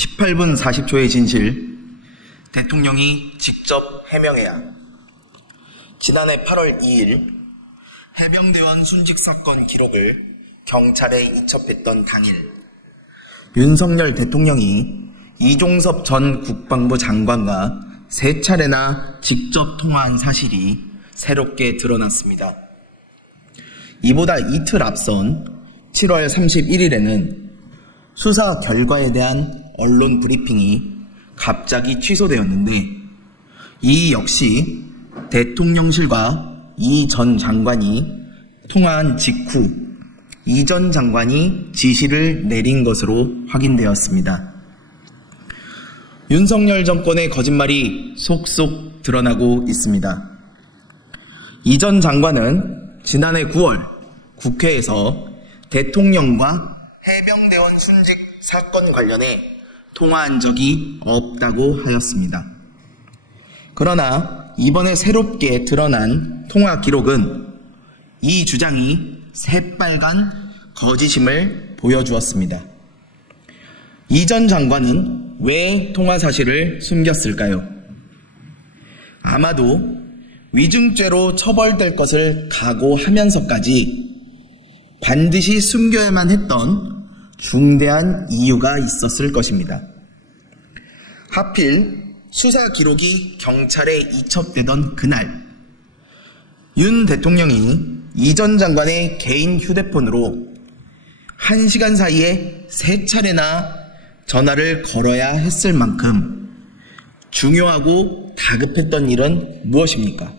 18분 40초의 진실. 대통령이 직접 해명해야. 지난해 8월 2일 해병대원 순직 사건 기록을 경찰에 이첩했던 당일, 윤석열 대통령이 이종섭 전 국방부 장관과 3차례나 직접 통화한 사실이 새롭게 드러났습니다. 이보다 이틀 앞선 7월 31일에는 수사 결과에 대한 언론 브리핑이 갑자기 취소되었는데, 이 역시 대통령실과 이 전 장관이 통화한 직후 이 전 장관이 지시를 내린 것으로 확인되었습니다. 윤석열 정권의 거짓말이 속속 드러나고 있습니다. 이 전 장관은 지난해 9월 국회에서 대통령과 해병대원 순직 사건 관련해 통화한 적이 없다고 하였습니다. 그러나 이번에 새롭게 드러난 통화 기록은 이 주장이 새빨간 거짓임을 보여주었습니다. 이 전 장관은 왜 통화 사실을 숨겼을까요? 아마도 위증죄로 처벌될 것을 각오하면서까지 반드시 숨겨야만 했던 중대한 이유가 있었을 것입니다. 하필 수사 기록이 경찰에 이첩되던 그날, 윤 대통령이 이 전 장관의 개인 휴대폰으로 1시간 사이에 3차례나 전화를 걸어야 했을 만큼 중요하고 다급했던 일은 무엇입니까?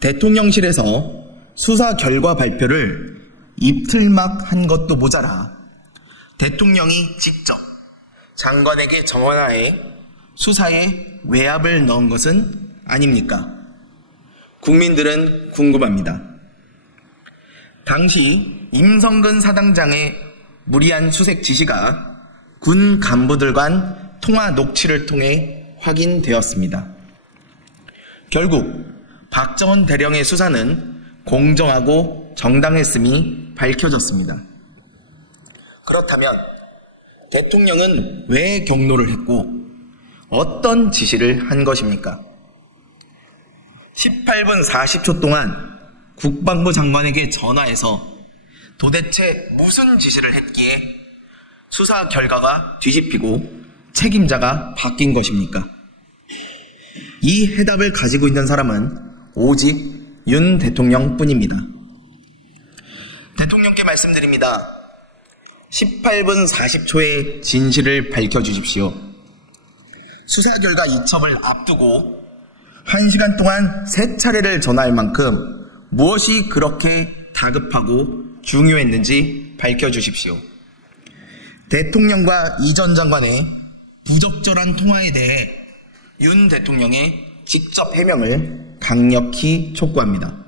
대통령실에서 수사 결과 발표를 이틀막 한 것도 모자라 대통령이 직접 장관에게 전화해 수사에 외압을 넣은 것은 아닙니까? 국민들은 궁금합니다. 당시 임성근 사단장의 무리한 수색 지시가 군 간부들 간 통화 녹취를 통해 확인되었습니다. 결국 박정원 대령의 수사는 공정하고 정당했음이 밝혀졌습니다. 그렇다면 대통령은 왜 경로를 했고 어떤 지시를 한 것입니까? 18분 40초 동안 국방부 장관에게 전화해서 도대체 무슨 지시를 했기에 수사 결과가 뒤집히고 책임자가 바뀐 것입니까? 이 해답을 가지고 있는 사람은 오직 윤 대통령뿐입니다. 대통령께 말씀드립니다. 18분 40초의 진실을 밝혀주십시오. 수사 결과 이첩을 앞두고 1시간 동안 3차례를 전화할 만큼 무엇이 그렇게 다급하고 중요했는지 밝혀주십시오. 대통령과 이 전 장관의 부적절한 통화에 대해 윤 대통령의 직접 해명을 강력히 촉구합니다.